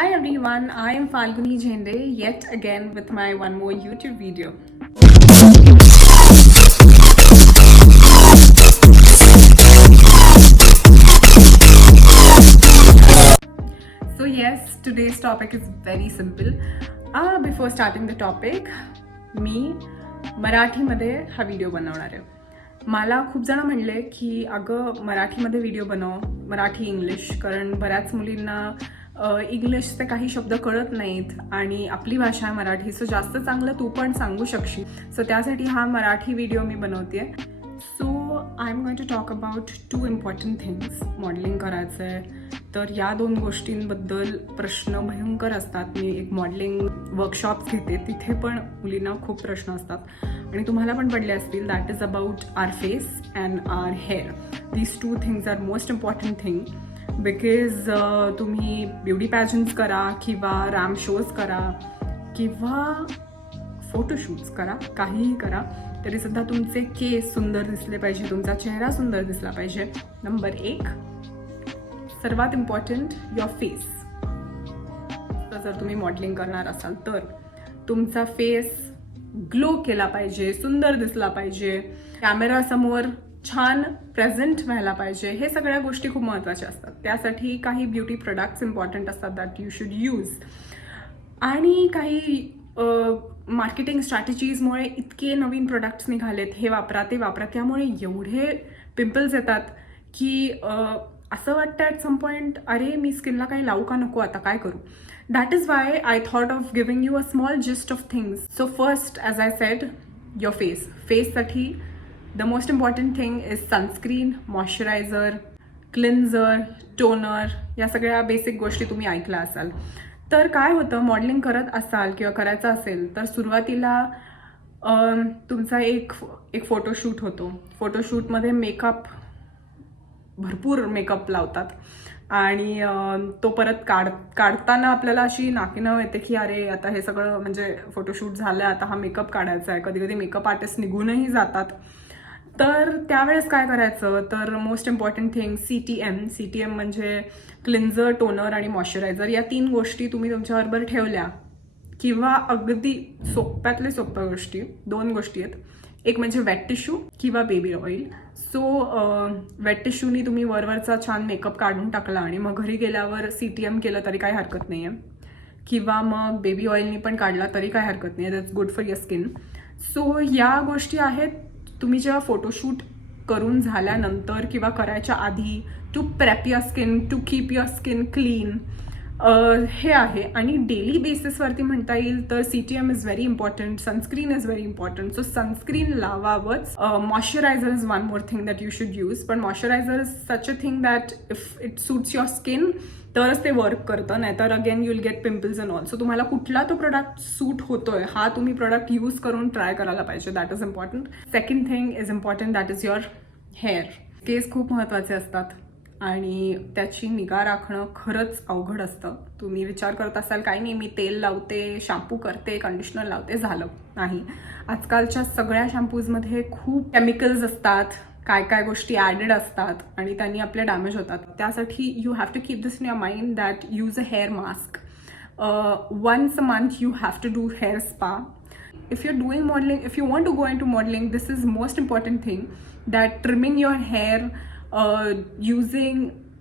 Hi everyone, I am Falguni Jhende yet again with my one more YouTube video. So yes, today's topic is very simple. Before starting the topic, मी मराठीमध्ये हा video बनवणार आहे. मला खूप जण म्हणले की अगं मराठीमध्ये व्हिडिओ बनव, मराठी इंग्लिश, कारण बऱ्याच मुलींना इंग्लिशचे काही शब्द कळत नाहीत आणि आपली भाषा आहे मराठी, सो जास्त चांगलं तू पण सांगू शकशील. सो त्यासाठी हा मराठी व्हिडिओ मी बनवते. So I am going to talk about 2 important things. Modelling करायचं आहे तर या 2 गोष्टींबद्दल प्रश्न भयंकर असतात. मी एक मॉडेलिंग वर्कशॉप्स घेते, तिथे पण मुलींना खूप प्रश्न असतात आणि तुम्हाला पण पडले असतील. That is about our face and our hair. These 2 things are most important thing because तुम्ही ब्युटी पॅजन्स करा किंवा रॅम्प शोज करा किंवा फोटोशूट्स करा, काहीही करा, तरी सुद्धा तुमचे केस सुंदर दिसले पाहिजे, तुमचा चेहरा सुंदर दिसला पाहिजे. नंबर 1 सर्वात इम्पॉर्टंट युअर फेस. तर जर तुम्ही मॉडेलिंग करणार असाल तर तुमचा फेस ग्लो केला पाहिजे, सुंदर दिसला पाहिजे, कॅमेरासमोर छान प्रेझेंट व्हायला पाहिजे. हे सगळ्या गोष्टी खूप महत्त्वाच्या असतात. त्यासाठी काही ब्युटी प्रोडक्ट्स इम्पॉर्टंट असतात दॅट यू शुड यूज. आणि काही मार्केटिंग स्ट्रॅटेजीजमुळे इतके नवीन प्रोडक्ट्स निघालेत, हे वापरा ते वापरा, त्यामुळे एवढे पिंपल्स येतात की असं वाटतं ॲट सम पॉईंट अरे मी स्किनला काही लावू का नको, आता काय करू. That is why I thought of giving you a small gist of things. So first as I said your face. फेससाठी the most important thing is sunscreen, moisturizer, cleanser, toner. या सगळ्या बेसिक गोष्टी तुम्ही ऐकल्या असाल. तर काय होतं, मॉडेलिंग करत असाल किंवा करायचं असेल तर सुरुवातीला तुमचा एक फोटोशूट होतो. फोटोशूटमध्ये भरपूर मेकअप लावतात आणि तो परत काढताना आपल्याला अशी नाकीनव येते की अरे आता हे सगळं म्हणजे फोटोशूट झालं, आता हा मेकअप काढायचा आहे. कधी कधी मेकअप आर्टिस्ट निघूनही जातात. तर त्यावेळेस काय करायचं, तर मोस्ट इम्पॉर्टंट थिंग CTM म्हणजे क्लिन्झर, टोनर आणि मॉइश्चरायझर. या 3 गोष्टी तुम्ही तुमच्याबरोबर ठेवल्या किंवा अगदी सोप्यातले सोप्या गोष्टी 2 गोष्टी आहेत. एक म्हणजे वेट टिश्यू किंवा बेबी ऑइल. सो वेट टिश्यूनी तुम्ही वरवरचा छान मेकअप काढून टाकला आणि मग घरी गेल्यावर CTM केलं तरी काही हरकत नाही आहे, किंवा मग बेबी ऑइलनी पण काढला तरी काही हरकत नाही आहे. That's good for your skin. So या गोष्टी आहेत तुम्ही जेव्हा फोटोशूट करून झाल्यानंतर किंवा करायच्या आधी, to prep your skin, to keep your skin clean, हे आहे. आणि डेली बेसिसवरती म्हणता येईल तर CTM is very important, sunscreen is very important. So sunscreen लावावंच. Moisturiser is one more thing that you should use. पण moisturiser is such a thing that if it suits your skin तरच ते work करतं, नाहीतर again you'll get pimples and all. So तुम्हाला कुठला तो product सूट होतोय हा तुम्ही प्रोडक्ट यूज करून ट्राय करायला पाहिजे. That is important. Second thing is important, that is your hair. केस खूप महत्त्वाचे असतात आणि त्याची निगा राखणं खरंच अवघड असतं. तुम्ही विचार करत असाल काही नाही, मी तेल लावते, शॅम्पू करते, कंडिशनर लावते, झालं. नाही, आजकालच्या सगळ्या शॅम्पूजमध्ये खूप केमिकल्स असतात, काय गोष्टी ॲडेड असतात आणि त्यांनी आपले डॅमेज होतात. त्यासाठी you have to keep this in your mind that use a hair mask. Once a month you have to do hair spa. If you're doing modeling, if you want to go into modeling, this is most important thing, that trimming your hair, using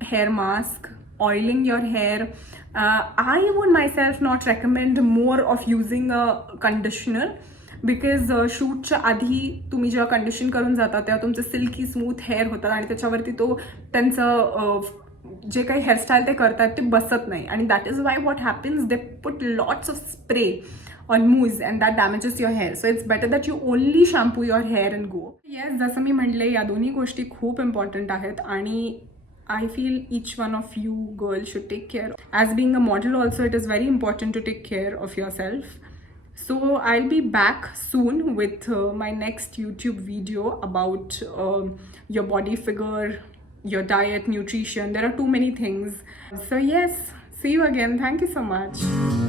hair mask, oiling your hair. I would myself not recommend more of using a conditioner because शूटच्या आधी तुम्ही जेव्हा condition करून जाता तेव्हा तुमचं silkie smooth hair होतात आणि त्याच्यावरती त्यांचं जे काही हेअरस्टाईल ते करतात ते बसत नाही. आणि that is Y what happens, they put lots of spray on mousse and that damages your hair. So it's better that you only shampoo your hair and go. Yes, जसं मी म्हणले या दोन्ही गोष्टी खूप इम्पॉर्टंट आहेत आणि I feel each one of you girls should take care. As being a model also, it is very important to take care of yourself. So I'll be back soon with my next YouTube video about your body figure, your diet, nutrition. There are too many things. So yes, see you again. Thank you so much.